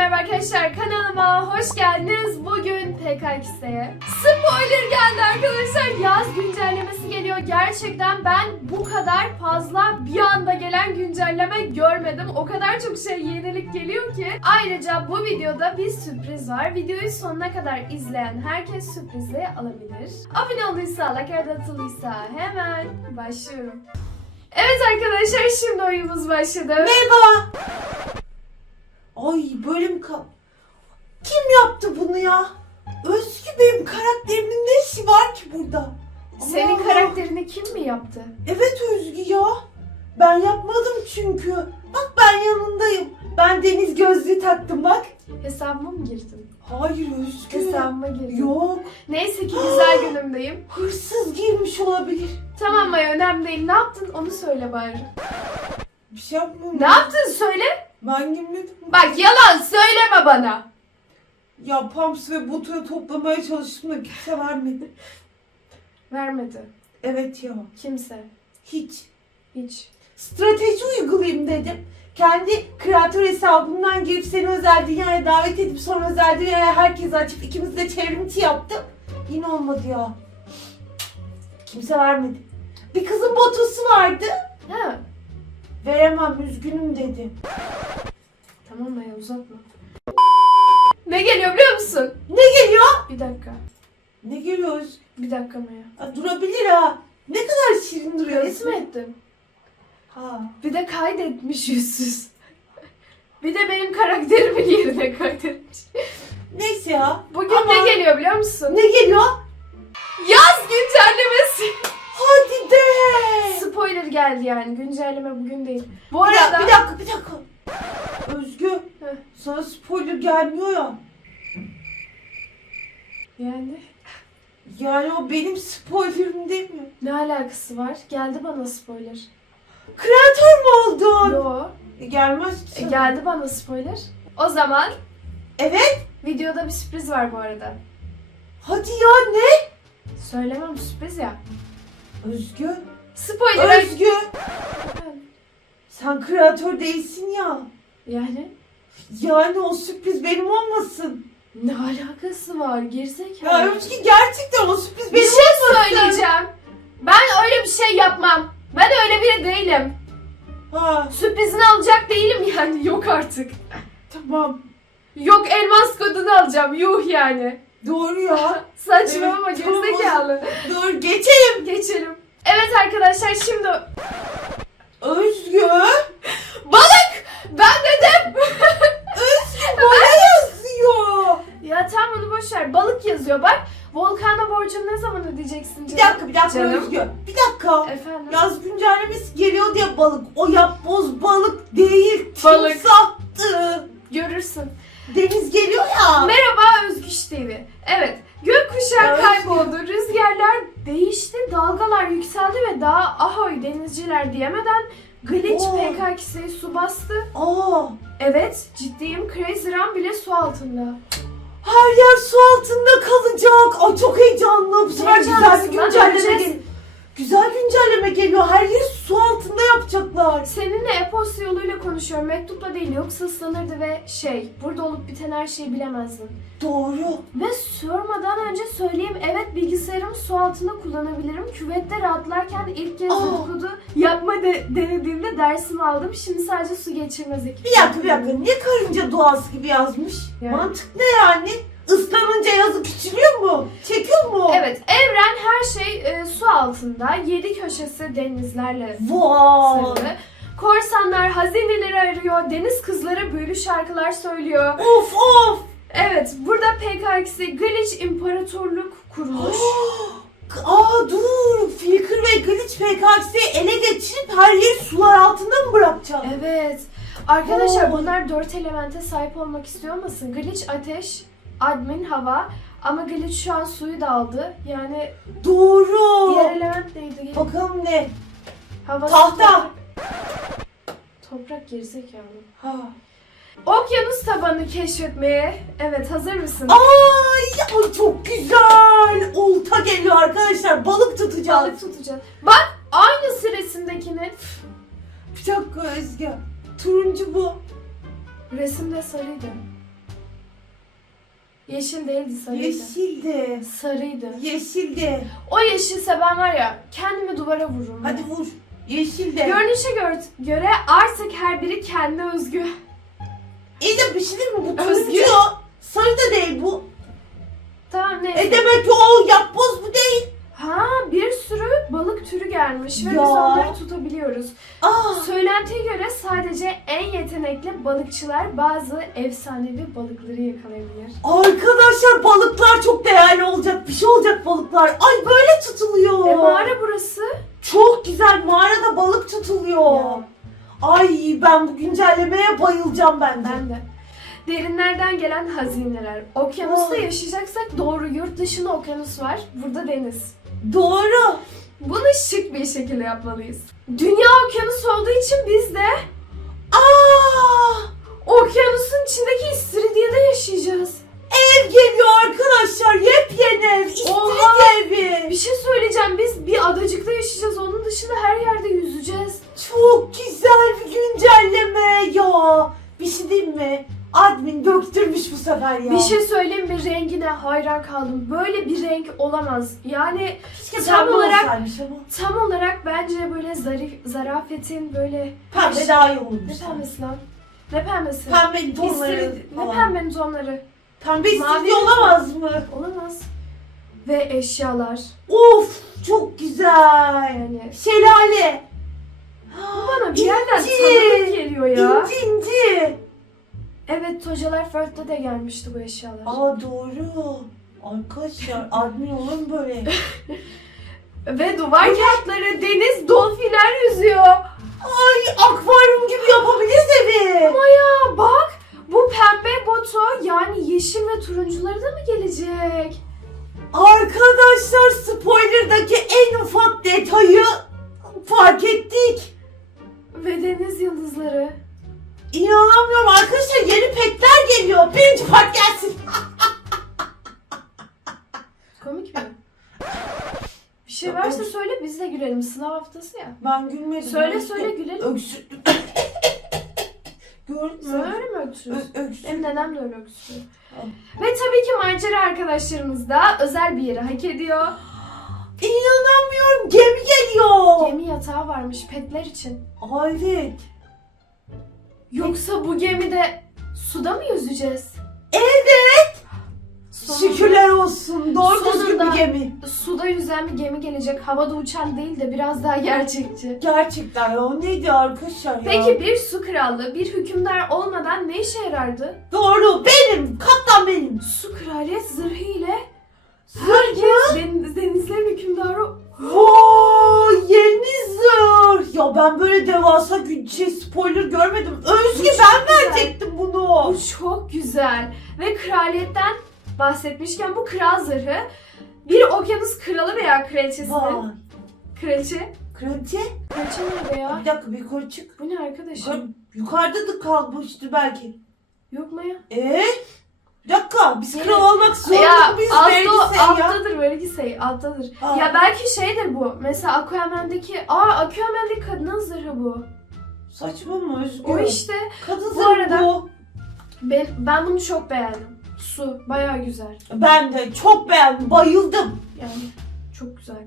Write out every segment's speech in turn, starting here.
merhaba arkadaşlar kanalıma hoş geldiniz. Bugün PKX'ye spoiler geldi arkadaşlar. Yaz güncellemesi geliyor. Gerçekten ben bu kadar fazla bir anda gelen güncelleme görmedim. O kadar çok şey yenilik geliyor ki. Ayrıca bu videoda bir sürpriz var. Videoyu sonuna kadar izleyen herkes sürprizi alabilir. Abone olduysa, like atılıysa hemen başlıyorum. Evet arkadaşlar şimdi oyunumuz başladı. Merhaba. Ay böyle mi kal... Kim yaptı bunu ya? Özgü benim karakterimin ne işi var ki burada? Senin Allah. karakterini kim mi yaptı? Evet Özgü ya. Ben yapmadım çünkü. Bak ben yanındayım. Ben deniz gözlüğü taktım bak. Hesabıma mı girdin? Hayır Özgü. Hesabıma girdin. Yok. Neyse ki güzel günümdeyim. Hırsız girmiş olabilir. Tamam Maya önemli değil. Ne yaptın onu söyle bari. Bir şey yapmadım. Ne yaptın söyle. Ben girmedim. Bak yalan söyleme bana. Ya Pams ve Botu'yu toplamaya çalıştım da kimse vermedi. Vermedi. Evet ya. Kimse. Hiç. Hiç. strateji uygulayayım dedim. Kendi kreatör hesabımdan girip seni özel dünyaya davet edip sonra özel dünyaya herkes açıp ikimiz de çevrimiçi yaptım. Yine olmadı ya. Kimse vermedi. Bir kızın botosu vardı. Ha. Veremem üzgünüm dedi. Tamam Maya uzatma. Ne geliyor biliyor musun? Ne geliyor? Bir dakika. Ne geliyoruz? Bir dakika Maya. Aa, durabilir ha. Ne kadar şirin duruyor. Kayıt mı ettim? Ha. Bir de kaydetmiş yüzsüz. Bir de benim karakterimin yerine kaydetmiş. Neyse ya. Bugün Ama- ne geliyor biliyor musun? Ne geliyor? Yaz güncellemesi. De. Spoiler geldi yani. Güncelleme bugün değil. Bu Bir dakika, arada bir dakika, bir dakika. Özgü, Heh. sana spoiler gelmiyor ya. yani Yani o benim spoilerim demiyor. ne alakası var? Geldi bana spoiler. Kreatör mü oldun? Yo. E, gelmez ki E, sana. geldi bana spoiler. O zaman Evet. videoda bir sürpriz var bu arada. Hadi ya ne? Söylemem sürpriz ya. Özgü. Spoiler. Özgü. Sen kreatör değilsin ya. Yani Yani o sürpriz benim olmasın. ne alakası var? Gerizekalı. Ya Özgü gerçekten o sürpriz bir benim şey olmasın. söyleyeceğim. Ben öyle bir şey yapmam. Ben öyle biri değilim. Ha Sürprizini alacak değilim yani. Yok artık. tamam. Yok elmas kodunu alacağım. Yuh yani. Doğru ya. Saçmalama Evet, tamam. gerizekalı. Dur geçelim. Geçelim. Evet arkadaşlar şimdi Özgü. balık ben dedim. Bana yazıyor. ya tam bunu boş ver. Balık yazıyor bak. Volkan'a borcunu ne zaman ödeyeceksin Bir canım? dakika bir dakika Canım. Özgü. Bir dakika. Efendim. Yaz güncellemesi geliyor diye balık. O yapboz balık değil. Balık. Timsahtı. Görürsün. Deniz geliyor ya. Merhaba Özgüç TV. Evet. Gökkuşağı Özgü. kayboldu. Rüzgarlar değişti. Dalgalar yükseldi ve daha ahoy denizciler diyemeden Glitch Oo. PKK'si su bastı. Aa, Evet ciddiyim. Crazy Run bile su altında. her yer su altında kalacak. Ay çok heyecanlı. Bu sefer güzel bir Heyecanlısın lan, güncelleme. Güzel güncelleme geliyor. Her yeri su altında yapacaklar. Seninle e-posta yoluyla konuşuyorum. Mektupla değil yoksa ıslanırdı ve şey burada olup biten her şeyi bilemezdin. Doğru. Ve sormadan önce söyleyeyim evet bilgisayarımı su altında kullanabilirim. Küvette rahatlarken ilk kez Aa. dedikodu yapma de- denediğimde dersimi aldım. Şimdi sadece su geçirmez ekip. Bir dakika bir dakika. Niye karınca doğası gibi yazmış? Yani. Mantık ne yani? Islanınca yazı küçülüyor mu? Çekiyor mu? Evet evren her şey e, su altında. Yedi köşesi denizlerle sarılı. Korsanlar hazineleri arıyor. Deniz kızları büyülü şarkılar söylüyor. Of of. Evet burada PKX'i Glitch İmparatorluk kurmuş. Aa dur. Flicker ve Glitch PKX'i ele geçirip her yeri sular altında mı bırakacak? Evet. Arkadaşlar Oo. bunlar dört elemente sahip olmak istiyor musun? Glitch ateş, admin hava ama Glitch şu an suyu da aldı. Yani Doğru. diğer element neydi? Bakalım ne? Hava, su, Tahta. Toprak, gerizekalı. Ha. Okyanus tabanını keşfetmeye. Evet hazır mısın? Ay, ay çok güzel. Olta geliyor arkadaşlar. Balık tutacağız. Balık tutacağız. Bak aynı resimdekinin. Bir dakika Özge. Turuncu bu. Resimde sarıydı. Yeşil değildi sarıydı. Yeşildi. Sarıydı. Yeşildi. O yeşilse ben var ya kendimi duvara vururum. Hadi vur. Yeşildi. Görünüşe gör- göre artık her biri kendine özgü. İyi de bir şey değil mi? Bu turuncu. Sarı da değil bu. Tamam neyse. E demek ki o yapboz bu değil. Ha bir sürü balık türü gelmiş ve Ya. biz onları tutabiliyoruz. Aa. Söylentiye göre sadece en yetenekli balıkçılar bazı efsanevi balıkları yakalayabilir. Arkadaşlar balıklar çok değerli olacak. Bir şey olacak balıklar. Ay böyle tutuluyor. E mağara burası. Çok güzel. Mağarada balık tutuluyor. Ya. Ay ben bu güncellemeye bayılacağım bence. Ben de. Derinlerden gelen hazineler. Okyanusta Vay. yaşayacaksak doğru yurt dışında okyanus var. Burada deniz. Doğru. Bunu şık bir şekilde yapmalıyız. Dünya okyanus olduğu için biz de Aa! okyanusun içindeki istiridye'de yaşayacağız. Ev geliyor arkadaşlar. Yepyeni ev. İstiridye evi. Bir şey söyleyeceğim. Biz bir adacıkta yaşayacağız. Onun dışında her yerde yüzeceğiz. Çok güzel bir güncelleme ya. Bir şey diyeyim mi? Admin döktürmüş bu sefer ya. Bir şey söyleyeyim mi? Rengine hayran kaldım. Böyle bir renk olamaz. Yani Keşke tam pembe olarak- olsaymış ama. tam olarak bence böyle zarif, zarafetin böyle... Pembe daha iyi olmuş. Ne pembesi lan? Ne pembesi? Pembenin tonları Ne falan. pembenin tonları? Pembe Mavi- olamaz mı? Olamaz. Ve eşyalar. Of çok güzel. Yani Şelale. bu bana bir yerden İnci. tanıdık geliyor ya. İnci inci. Evet Tocalar Firth'te de gelmişti bu eşyalar. Aa doğru. Arkadaşlar admin olur mu böyle? Ve duvar kağıtları deniz dolfinler yüzüyor. Ay akvaryum gibi yapabiliriz evi. Maya bak bu pembe boto yani yeşil ve turuncuları da mı gelecek? Arkadaşlar spoilerdaki en ufak detayı fark ettik. Ve deniz yıldızları. İnanamıyorum arkadaşlar yeni petler geliyor. Birinci part gelsin. Komik mi? Bir şey varsa söyle biz de gülelim. Sınav haftası ya. Ben gülmedim. Söyle söyle gülelim. Öksürdüm. Gördün Sen mü? öyle mi öksürüyorsun? Ö- öksür- Benim nenem de öyle öksürüyor. Tamam. Ve tabii ki macera arkadaşlarımız da özel bir yeri hak ediyor. İnanamıyorum gemi geliyor. Gemi yatağı varmış petler için. Evet. Yoksa bu gemide suda mı yüzeceğiz? Evet. Sonunda Şükürler olsun. Doğru düzgün bir gemi. Suda yüzen bir gemi gelecek. Havada uçan değil de biraz daha gerçekçi. Gerçekten ya. O neydi arkadaşlar ya? Peki bir su krallığı, bir hükümdar olmadan ne işe yarardı? Doğru. Benim. Kaptan benim. Su kraliyet zırhı ile Zırh deniz, denizlerin hükümdarı. Vay yeni zırh. Ya ben böyle devasa güç şey, spoiler görmedim. Özgü Bu çok ben güzel. verecektim bunu. Bu çok güzel. Ve kraliyetten bahsetmişken bu kral zırhı bir okyanus kralı veya kraliçesinin Vay. kraliçe Kraliçe. kraliçe nerede ya? Bir dakika bir yukarı çık. Bu ne arkadaşım? Yukarı, yukarıda da kalmıştı belki. Yok mu ya? Eee? Bir dakika biz kral olmak zorunda mıyız? altta, Vergisey ya. alttadır Vergisey alttadır. Aa, Ya belki şeydir bu. Mesela Aquaman'daki aa Aquaman'daki kadının zırhı bu. Saçma mı Özgür? O işte Kadın Bu zırhı arada- bu. ben, ben bunu çok beğendim. Su bayağı güzel. Ben de çok beğendim. Bayıldım. Yani çok güzel.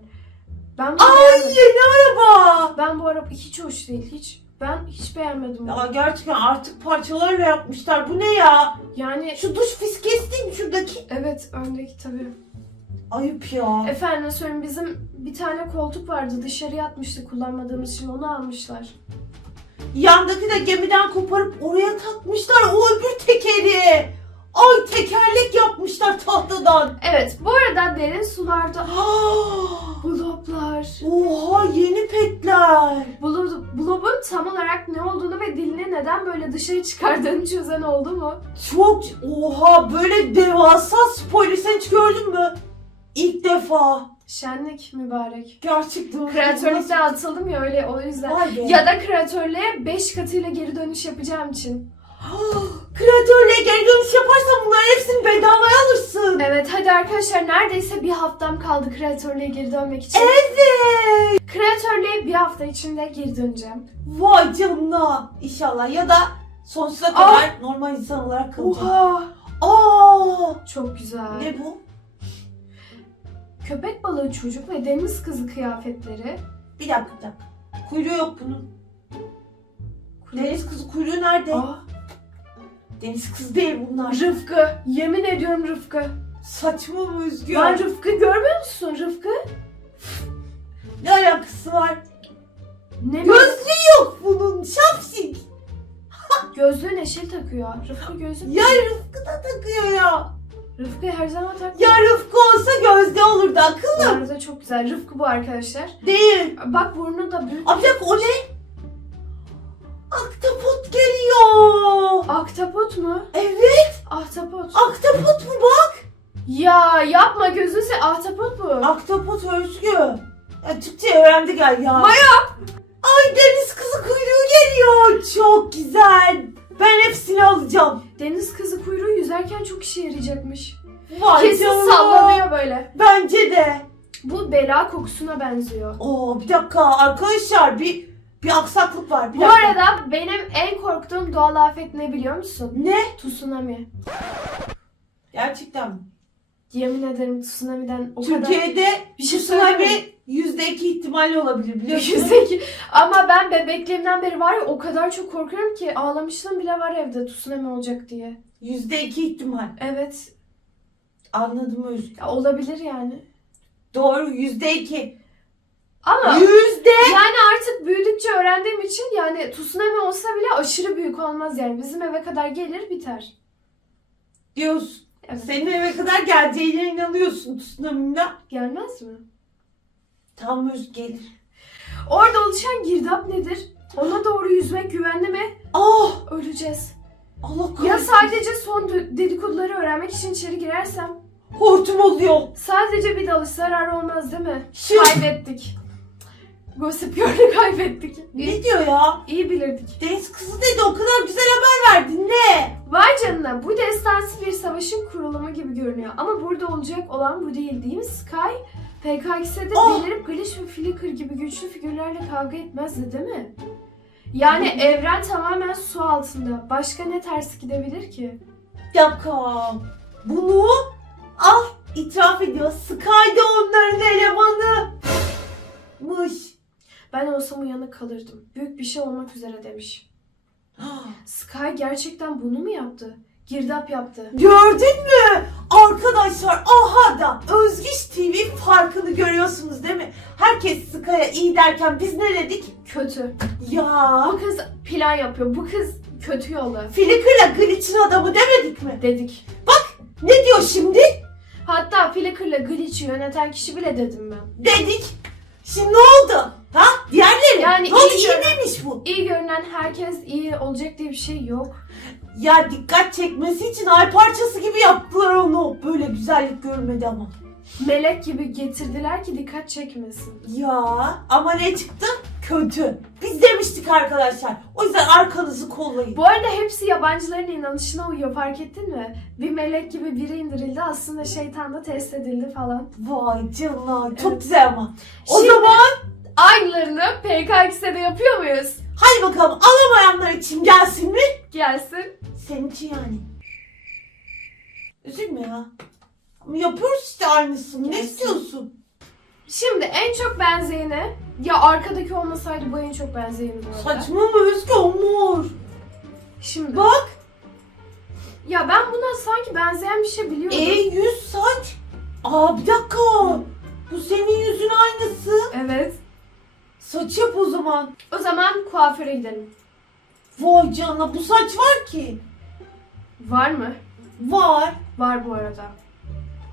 Ben bunu Ay beğenmedim. yeni araba. Ben bu araba hiç hoş değil. Hiç. Ben hiç beğenmedim. Ya bunu. gerçekten artık parçalarla yapmışlar. Bu ne ya? Yani Şu duş fiskesi değil mi şuradaki? evet öndeki tabii. Ayıp ya. Efendim söyleyeyim bizim bir tane koltuk vardı dışarıya atmıştık kullanmadığımız için onu almışlar. Yandaki de gemiden koparıp oraya takmışlar o öbür tekeri. Ay tekerlek yapmışlar tahtadan. Evet bu arada derin sularda Ah, bloblar. Oha yeni petler. Blob, blobun tam olarak ne olduğunu ve dilini neden böyle dışarı çıkardığını çözen oldu mu? Çok oha böyle devasa spoiler sen hiç gördün mü? İlk defa. Şenlik mübarek. Gerçekten. Kreatörlükte atıldım ya öyle o yüzden. Vay be. Ya da kreatörlüğe 5 katıyla geri dönüş yapacağım için. Kreatörlüğe geri dönüş yaparsan bunların hepsini bedavaya alırsın. Evet hadi arkadaşlar neredeyse bir haftam kaldı kreatörlüğe geri dönmek için. Evet. Kreatörlüğe bir hafta içinde geri döneceğim. Vay canına. İnşallah ya da sonsuza kadar normal insan olarak kalacağım. Oha! Aa! Aa, Çok güzel. ne bu? Köpek balığı çocuk ve deniz kızı kıyafetleri. Bir dakika bir dakika. Kuyruğu yok bunun. Deniz kızı kuyruğu nerede? Aa, Deniz kızı değil bunlar. Rıfkı. Yemin ediyorum Rıfkı. Saçma mı Özgür? Ya Rıfkı görmüyor musun Rıfkı? Ne alakası var? Ne Gözlüğü yok bunun. Şapşik. Gözlüğü Neşil takıyor. Rıfkı gözlük. Ya Rıfkı da takıyor ya. Rıfkı her zaman takıyor. Ya Rıfkı olsa gözde olurdu Bu akıllım. arada çok güzel. Rıfkı bu arkadaşlar. Değil. Bak burnu da büyük. Abi bir dakika o ne? Ahtapot mu? Evet. Ahtapot. Aktapot mu bak? Ya yapma gözünü se ahtapot bu. Aktapot Özgü. Ya Türkçe öğrendi gel ya. Maya! Ay deniz kızı kuyruğu geliyor. Çok güzel. Ben hepsini alacağım. Deniz kızı kuyruğu yüzerken çok işe yarayacakmış. Vay Kesin canına. sallanıyor böyle. Bence de. Bu bela kokusuna benziyor. Oo bir dakika arkadaşlar bir bir aksaklık var. Bir Bu dakika. arada benim en korktuğum doğal afet ne biliyor musun? Ne? Tsunami. Gerçekten mi? Yemin ederim tsunami'den o kadar... Türkiye'de Bir şey tsunami yüzde iki ihtimalle olabilir biliyorsun. Yüzdeki. Ama ben bebekliğimden beri var ya o kadar çok korkuyorum ki ağlamışlığım bile var evde tsunami olacak diye. Yüzde iki ihtimal. Evet. Anladım Özgür. Ya olabilir yani. Doğru yüzde iki. Ama Yüzde. yani artık büyüdükçe öğrendiğim için yani tsunami olsa bile aşırı büyük olmaz yani. Bizim eve kadar gelir biter. diyorsun. Evet. Senin eve kadar geleceğine inanıyorsun tsunami'den. Gelmez mi? Tam Özgür gelir. Orada oluşan girdap nedir? Ona doğru yüzmek güvenli mi? Ah Öleceğiz. Allah kahretsin. Ya sadece son dedikoduları öğrenmek için içeri girersem? Hortum oluyor. Sadece bir dalış zarar olmaz değil mi? Şu. Kaybettik. Gossip Girl'ü kaybettik. Ne diyor ya? iyi bilirdik. Deniz kızı dedi o kadar güzel haber verdin ne? Vay canına bu destansı bir savaşın kurulumu gibi görünüyor. Ama burada olacak olan bu değil değil mi? Sky PKX'de Oh! belirip Glitch ve Flicker gibi güçlü figürlerle kavga etmezdi değil mi? Yani evren tamamen su altında. Başka ne ters gidebilir ki? Bir dakika. Bunu al itiraf ediyor. Sky de onların elemanı. Ben olsam uyanık kalırdım. Büyük bir şey olmak üzere demiş. Sky gerçekten bunu mu yaptı? Girdap yaptı. Gördün mü? Arkadaşlar aha da Özgiş TV farkını görüyorsunuz değil mi? Herkes Sky'a iyi derken biz ne dedik? Kötü. Ya Bu kız plan yapıyor. Bu kız kötü yolu Flickr'la Glitch'in adamı demedik mi? dedik. Ne diyor şimdi? Hatta Flickr'la Glitch'i yöneten kişi bile dedim ben. Dedik. Şimdi ne oldu? Yani ne oldu? iyi İyi miymiş bu? İyi görünen herkes iyi olacak diye bir şey yok. Ya dikkat çekmesi için ay parçası gibi yaptılar onu. Böyle güzellik görmedi ama. Melek gibi getirdiler ki dikkat çekmesin. Ya ama ne çıktı? Kötü. Biz demiştik arkadaşlar. O yüzden arkanızı kollayın. Bu arada hepsi yabancıların inanışına uyuyor fark ettin mi? Bir melek gibi biri indirildi aslında şeytan da test edildi falan. Vay canına. Çok Evet. güzel ama. O Şimdi- zaman Aynılarını PKX'de de yapıyor muyuz? hadi bakalım alamayanlar için gelsin mi? Gelsin. Senin için yani. Üzülme ya. Ama yapıyoruz işte aynısını. Ne Gelsin. istiyorsun? Şimdi en çok benzeyeni ya arkadaki olmasaydı bu en çok benzeyeni bu arada. Saçma mı Özgü Omur? Şimdi Bak. ya ben buna sanki benzeyen bir şey biliyordum. E yüz saç. Aa bir dakika. Bu senin yüzün aynısı. Evet. Saç yap o zaman. O zaman kuaföre gidelim. Vay canına bu saç var ki. Var mı? Var. Var bu arada.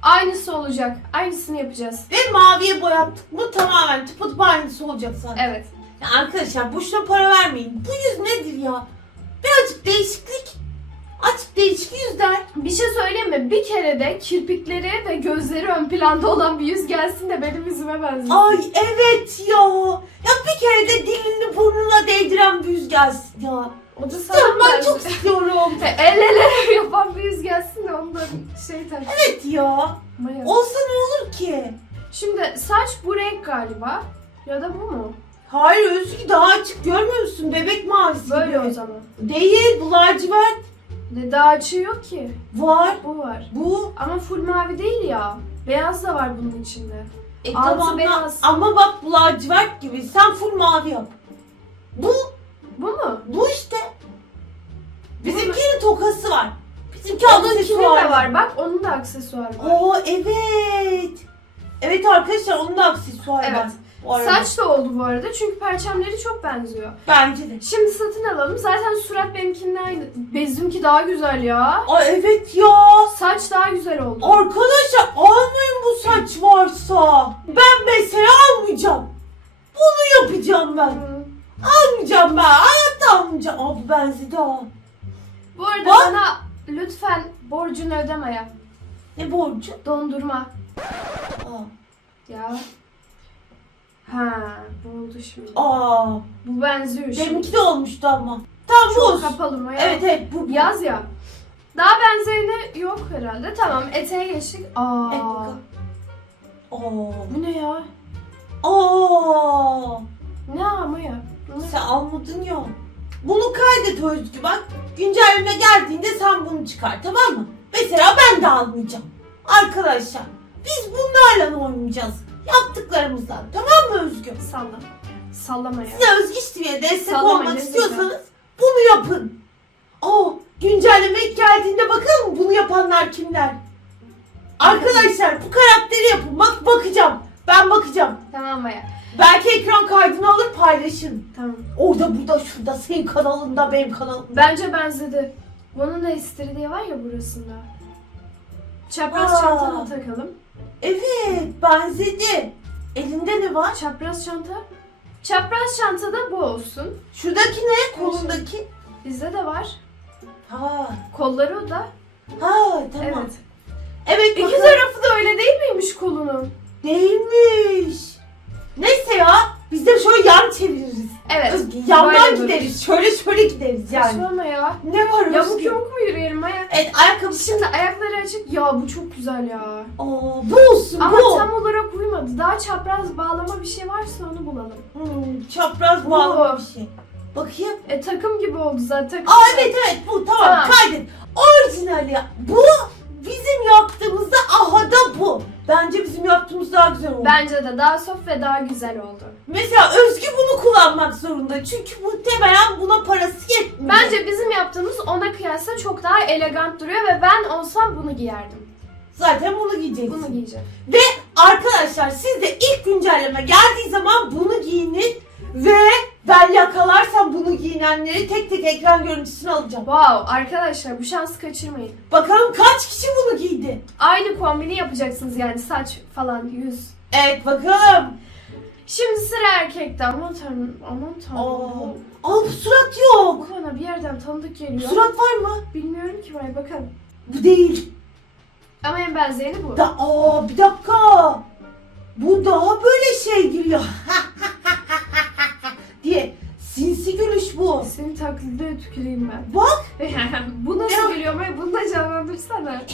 Aynısı olacak. Aynısını yapacağız. Ve maviye boyattık mı tamamen tıpatıp aynısı olacak zaten. Evet. Ya arkadaşlar boşuna para vermeyin. Bu yüz nedir ya? Birazcık değişiklik. Değişik yüzler. Bir şey söyleyeyim mi? Bir kere de kirpikleri ve gözleri ön planda olan bir yüz gelsin de benim yüzüme benzesin. Ay evet ya. Ya bir kere de dilini burnuna değdiren bir yüz gelsin ya. O da İstiyorum sana ben benzesin. çok istiyorum. El ele yapan bir yüz gelsin de onu da şey tak. Evet ya. Maya. Olsa ne olur ki? Şimdi saç bu renk galiba. Ya da bu mu? Hayır Özgü daha açık görmüyor musun? Bebek mavisi Böyle gibi. o zaman. Değil bu lacivert. Ne daha açığı yok ki. Var. Bu var. Bu. Ama full mavi değil ya. Beyaz da var bunun içinde. E Altı tamam da- beyaz. ama bak bu lacivert gibi. Sen full mavi yap. Bu. Bu mu? Bu işte. Bizimkinin tokası var. Bizimki Onunkinin aksesuar de var bak. Onun da aksesuarı var. Oo evet. Evet arkadaşlar onun da aksesuarı Evet. Var. Bu arada. Saç da oldu bu arada çünkü perçemleri çok benziyor. Bence de. Şimdi satın alalım. Zaten surat benimkinin aynı. Bizimki daha güzel ya. Aa evet ya. Saç daha güzel oldu. Arkadaşlar almayın bu saç varsa. Ben mesela almayacağım. Bunu yapacağım ben. Hı. Almayacağım ben. Hayatta almayacağım. Aa bu benzedi ha. Bu arada Bak. bana lütfen borcunu ödeme ya. Ne borcu? Dondurma. Aa. Ya. Ha, bu oldu şimdi. Aa. Bu benziyor şimdi. Benimki de olmuştu ama. Tam Çok kapalı mı ya? Evet evet bu. Yaz ya. Daha benzeyeni yok herhalde. Tamam eteğe geçtik. Aa. Evet, bakalım. Aa. bu ne ya? Aa. Ne ama ya? Bu ne? Sen almadın ya. Bunu kaydet Özgü bak. Güncelleme geldiğinde sen bunu çıkar tamam mı? Mesela ben de almayacağım. Arkadaşlar biz bunlarla oynayacağız. Yaptıklarımızdan tamam mı Özgü? Salla. Sallama ya. Size Özgü TV'ye destek Sallama, olmak ne istiyorsanız bunu yapın. Aa, güncelleme geldiğinde bakalım bunu yapanlar kimler? Arkadaşlar bu karakteri yapın. Bak bakacağım. Ben bakacağım. Tamam Maya. Belki ekran kaydını alır paylaşın. Tamam. Orada burada şurada senin kanalında benim kanalım. Bence benzedi. Bunun da istiridye var ya burasında. Çapraz Aa. çantanı takalım. Evet benzedi. Elinde ne var? Çapraz çanta. Çapraz çantada bu olsun. Şuradaki ne? Kolundaki. Bizde de var. Ha, Kolları o da. ha tamam. Evet. Evet. İki bakalım. tarafı da öyle değil miymiş kolunun? Değilmiş. Neyse ya biz de şöyle yan çeviririz. Evet. Özgü, yandan böyle gideriz. Şöyle şöyle gideriz yani. Sorma ya. Ne var Yamuk Özgü? yamuk mu yürüyelim Maya? Evet ayakkabı. Şimdi ayakları açık. Ya bu çok güzel ya. Aa, bu olsun Ama bu. tam olarak uymadı. Daha çapraz bağlama bir şey varsa onu bulalım. Hmm, çapraz Bu. bağlama bir şey. Bakayım. E takım gibi oldu zaten. Aa evet evet bu tamam, Tamam. kaydet. Orijinal ya. Bu bizim yaptığımızda aha da bu. Bence bizim yaptığımız daha güzel oldu. Bence de daha soft ve daha güzel oldu. Mesela Özgü bunu kullanmak zorunda. Çünkü muhtemelen buna parası yetmiyor. Bence bizim yaptığımız ona kıyasla çok daha elegant duruyor ve ben olsam bunu giyerdim. Zaten bunu giyeceksin. Bunu giyeceğim. Arkadaşlar siz de ilk güncelleme geldiği zaman bunu giyinin ve ben yakalarsam bunu giyinenleri tek tek ekran görüntüsünü alacağım. Wow arkadaşlar bu şansı kaçırmayın. Bakalım kaç kişi bunu giydi? Aynı kombini yapacaksınız yani saç falan yüz. Evet bakalım. Şimdi sıra erkekte. Aman tanrım aman tanrım. Aa, aa bu surat yok. Bu bana bir yerden tanıdık geliyor. surat var mı? Bilmiyorum ki buraya bakalım. Bu değil. Ama en benzeyeni bu. Da aa bir dakika. Bu daha böyle şey gülüyor. diye. Sinsi gülüş bu. Senin taklidine tüküreyim ben. Bak. bu nasıl geliyor Maya? Bunu da canlandırsana.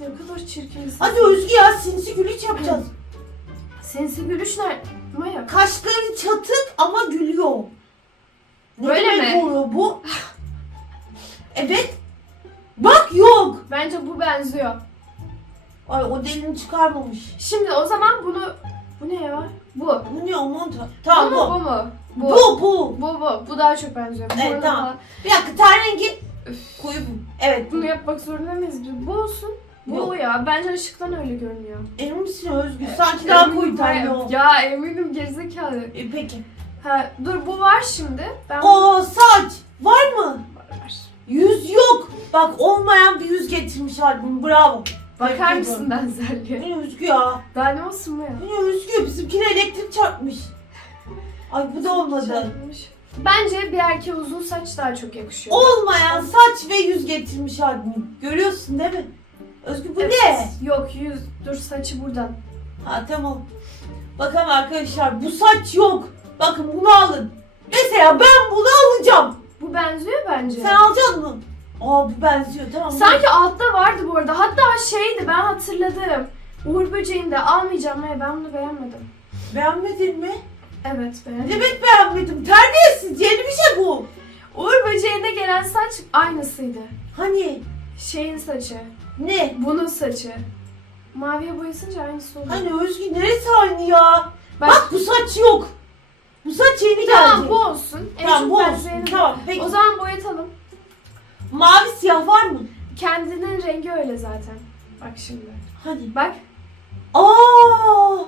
ne kadar çirkin. Hadi Özgü ya sinsi gülüş yapacağız. Sensi gülüş ne? Maya. Kaşları çatık ama gülüyor. Ne Böyle demek mi? oluyor bu? evet. Bak yok. Bence bu benziyor. Ay o delini çıkarmamış. Şimdi o zaman bunu... Bu ne ya? Bu. Bu ne aman ta- Bu mu? bu. Mu? Bu. Bu bu. Bu bu. Bu daha çok benziyor. Bu Evet, arada tamam. Bir dakika ten rengi koyu bu. Evet. Bunu yapmak zorunda mıyız? biz? Bu olsun. Bu Yok. ya. Bence ışıktan öyle görünüyor. Emin misin Özgür? Sanki daha koyu o. Ya eminim gerizekalı. E, peki. Ha, dur bu var şimdi. Ben Aa saç. Var mı? Var, var. Yüz yok. Bak olmayan bir yüz getirmiş albüm. Bravo. Bakar mısın benzerliğe? ne Özgü ya? Daha ne olsun bu ya? Ne Özgü? Bizimkine elektrik çarpmış. Ay bu da olmadı. Çarpılmış. Bence bir erkeğe uzun saç daha çok yakışıyor. Olmayan saç ve yüz getirmiş albüm. Görüyorsun değil mi? Özgü bu Evet. ne? Yok yüz. Dur saçı buradan. Ha tamam. Bakalım arkadaşlar bu saç yok. Bakın bunu alın. Mesela ben bunu alacağım. Bu benziyor bence. Sen alacak mısın? Aa bu benziyor tamam. Sanki altta vardı bu arada. Hatta şeydi ben hatırladım. Uğur böceğini de almayacağım. Hayır ben bunu beğenmedim. Beğenmedin mi? Evet Ne beğendim. demek beğenmedim? Terbiyesiz yeni bir şey bu. Uğur böceğine gelen saç aynısıydı. Hani? Şeyin saçı. Ne? Bunun saçı. Maviye boyasınca aynısı oluyor. Hani Özgü neresi aynı ya? Bak- Bak bu saç yok. Bu saç yeni geldi. Tamam bu olsun. En Tamam çok bu olsun. benzeyeni- Tamam peki. O zaman boyatalım. Mavi siyah var mı? Kendinin rengi öyle zaten. Bak şimdi. Hani? Bak. Aa!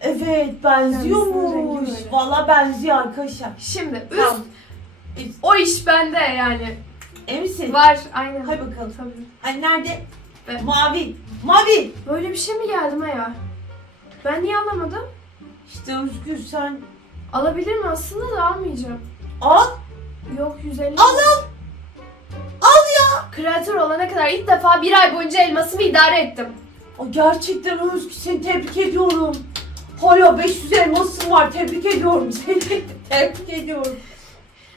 Evet Kendisinin benziyormuş. rengi öyle. Valla benziyor arkadaşlar. Şimdi üst Tamam. o iş bende yani. Eminsin? Var aynen. Hay bakalım. Tabii. Hani nerede? Mavi. Mavi. Böyle bir şey mi geldi Maya? Ben niye alamadım? İşte Özgür sen Alabilir mi aslında da almayacağım. al. Yok 150. Al al. Al ya. Kreatör olana kadar ilk defa bir ay boyunca elmasımı idare ettim. O gerçekten Özgür seni tebrik ediyorum. Hala 500 elmasın var. Tebrik ediyorum seni. tebrik ediyorum.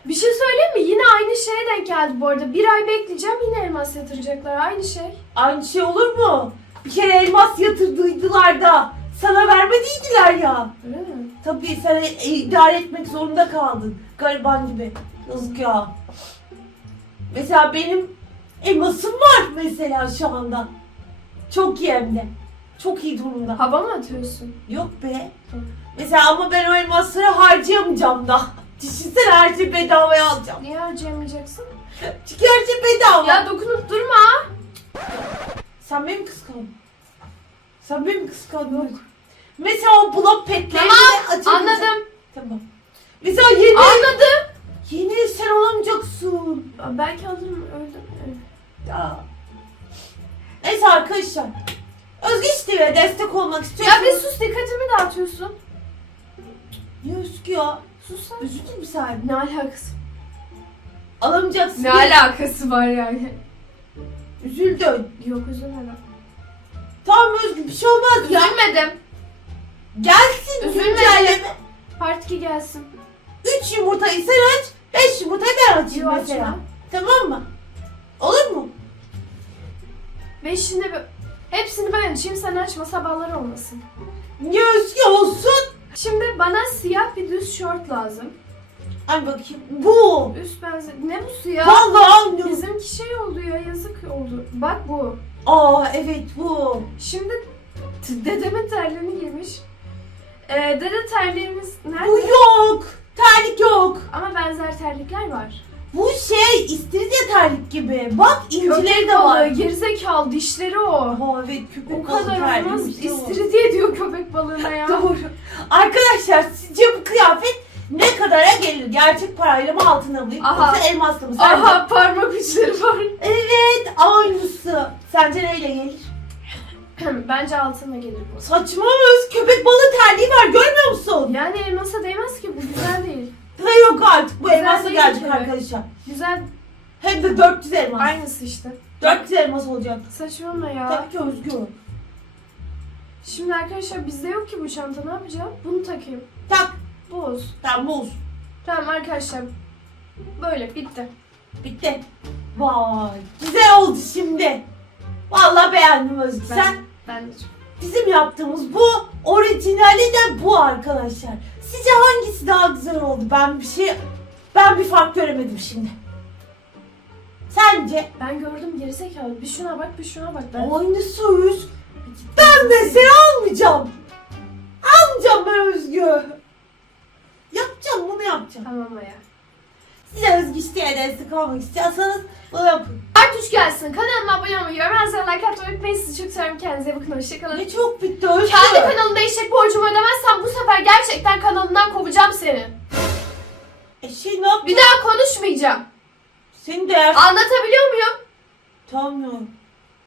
Bir şey söyleyeyim mi? Yine aynı şeye denk geldi bu arada. Bir ay bekleyeceğim yine elmas yatıracaklar. Aynı şey. Aynı şey olur mu? Bir kere elmas yatırdıydılar da sana vermediydiler ya. Öyle mi? Tabii sen e- idare etmek zorunda kaldın. Gariban gibi. Yazık ya. Mesela benim elmasım var mesela şu anda. Çok iyi hem de. Çok iyi durumda. Hava mı atıyorsun? Yok be. Hı. Mesela ama ben o elmasları harcayamayacağım da. Düşünsene her şeyi bedavaya alacağım. Niye harcayamayacaksın? Çünkü her şey bedava. Ya dokunup durma. Sen benim kıskandın. Sen benim kıskandın. Mesela o blok petleri Tamam. Anladım. Tamam. Mesela yeni, Anladım. yeni sen olamayacaksın. Belki alırım öldüm. Ya. Neyse arkadaşlar. Özgü İşti'ye destek olmak Ya istiyorsanız. bir sus dikkatimi dağıtıyorsun. Niye Özgü ya? Sus sen. Üzüldün mü sen? Ne alakası? Alamayacaksın. Ne alakası var yani? Üzüldün. Yok üzülmedim. Tamam Özgü bir şey olmaz ya. Üzülmedim. Gelsin Üzülme. güncelleme. Part 2 gelsin. 3 yumurtayı sen aç. 5 yumurtayı ben açayım Yok, mesela. açma. Tamam mı? Olur mu? Bö- hepsini ben açayım sen açma sabahlar olmasın. Niye Özgü olsun? Şimdi bana siyah bir düz şort lazım. Ay bakayım. Bu. Üst benzer... Ne bu siyah? Vallahi anlıyorum. Bizimki şey oldu ya yazık oldu. Bak bu. Aa evet bu. Şimdi t- dedemin terliğini giymiş. Ee, dede terliğimiz nerede? Bu yok. Terlik yok. Ama benzer terlikler var. Bu şey istiridye terlik gibi. Bak incileri de var. gerizekalı dişleri o. Aa evet köpek O balığı kadar terliği olmaz. o. İstiridye diyor köpek balığına ya. Doğru. Arkadaşlar sizce bu kıyafet ne kadara gelir? Gerçek parayla mı altın alayım Aha. yoksa elmasla mı? Sence? Aha parmak uçları var. Evet aynısı. Sence neyle gelir? Bence altına gelir bu. Saçma mı? Köpek balığı terliği var görmüyor musun? Yani elmasa değmez ki bu güzel değil. Ne yok artık bu Güzel değil gelecek ki. arkadaşlar. Güzel Hem de 400 elmas. aynısı işte. 400 elmas olacak. Saçmalama ya. Tabii ki özgür. Şimdi arkadaşlar bizde yok ki bu çanta ne yapacağım? Bunu takayım. Tak. Bu olsun. Tamam bu olsun. Tamam arkadaşlar. Böyle bitti. Bitti. Vay. Güzel oldu şimdi. Vallahi beğendim Özgür. Ben, Sen ben de çok. bizim yaptığımız bu. Orijinali de bu arkadaşlar. Sizce hangisi daha güzel oldu? Ben bir şey ben bir fark göremedim şimdi. Sence? Ben gördüm gerizekalı. Bir şuna bak bir şuna bak. Ben... Aynısı Öz. Ben mesela almayacağım. Almayacağım ben Özgü. Yapacağım bunu yapacağım. Tamam ya. Size Özgü isteyen destek olmak istiyorsanız bunu yapın. Artuş gelsin. Kanalıma abone olmayı, yorumlarsanız like atmayı unutmayın. Sizi çok seviyorum. Kendinize bakın. Hoşçakalın. Ne çok bitti Özgü. Kendi kanalında eşek borcumu ödemezsen bu sefer gerçekten kanalından kovacağım seni. E şey ne yap? Bir daha konuşmayacağım. Seni de. Anlatabiliyor muyum? Tanımıyorum.